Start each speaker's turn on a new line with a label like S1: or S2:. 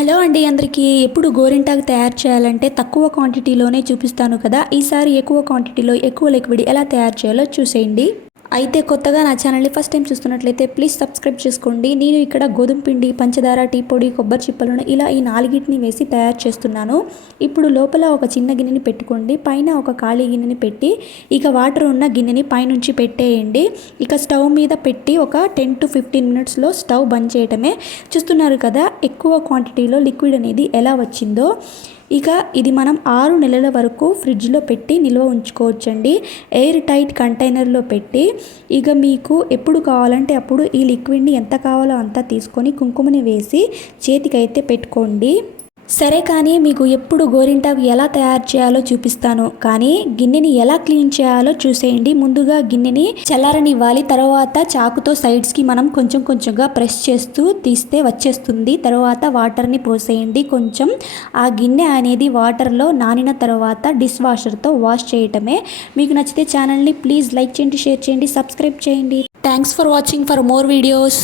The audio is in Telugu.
S1: హలో అండి అందరికీ. ఎప్పుడు గోరింటాకు తయారు చేయాలంటే తక్కువ క్వాంటిటీలోనే చూపిస్తాను కదా. ఈసారి ఎక్కువ క్వాంటిటీలో ఎక్కువ లిక్విడ్ ఎలా తయారు చేయాలో చూసేయండి. అయితే కొత్తగా నా ఛానల్ని ఫస్ట్ టైం చూస్తున్నట్లయితే ప్లీజ్ సబ్స్క్రైబ్ చేసుకోండి. నేను ఇక్కడ గోధుమ పిండి పంచదార టీ పొడి కొబ్బరి చిప్పలను ఇలా ఈ నాలుగిటిని వేసి తయారు చేస్తున్నాను. ఇప్పుడు లోపల ఒక చిన్న గిన్నెని పెట్టుకోండి. పైన ఒక ఖాళీ గిన్నెని పెట్టి ఇక వాటర్ ఉన్న గిన్నెని పైనుంచి పెట్టేయండి. ఇక స్టవ్ మీద పెట్టి ఒక టెన్ టు ఫిఫ్టీన్ మినిట్స్లో స్టవ్ బంద్ చేయటమే. చూస్తున్నారు కదా ఎక్కువ క్వాంటిటీలో లిక్విడ్ అనేది ఎలా వచ్చిందో? ఇక ఇది మనం ఆరు నెలల వరకు ఫ్రిడ్జ్లో పెట్టి నిల్వ ఉంచుకోవచ్చండి. ఎయిర్ టైట్ కంటైనర్లో పెట్టి ఇక మీకు ఎప్పుడు కావాలంటే అప్పుడు ఈ లిక్విడ్ని ఎంత కావాలో అంత తీసుకొని కుంకుమని వేసి చేతికైతే పెట్టుకోండి. సరే కానీ మీకు ఎప్పుడు గోరింటాకు ఎలా తయారు చేయాలో చూపిస్తాను. కానీ గిన్నెని ఎలా క్లీన్ చేయాలో చూసేయండి. ముందుగా గిన్నెని చల్లారనివ్వాలి. తర్వాత చాకుతో సైడ్స్కి మనం కొంచెం కొంచెంగా ప్రెస్ చేస్తూ తీస్తే వచ్చేస్తుంది. తర్వాత వాటర్ని పోసేయండి. కొంచెం ఆ గిన్నె అనేది వాటర్లో నానిన తర్వాత డిష్ వాషర్తో వాష్ చేయటమే. మీకు నచ్చితే ఛానల్ని ప్లీజ్ లైక్ చేయండి షేర్ చేయండి సబ్స్క్రైబ్ చేయండి. Thanks for watching for more videos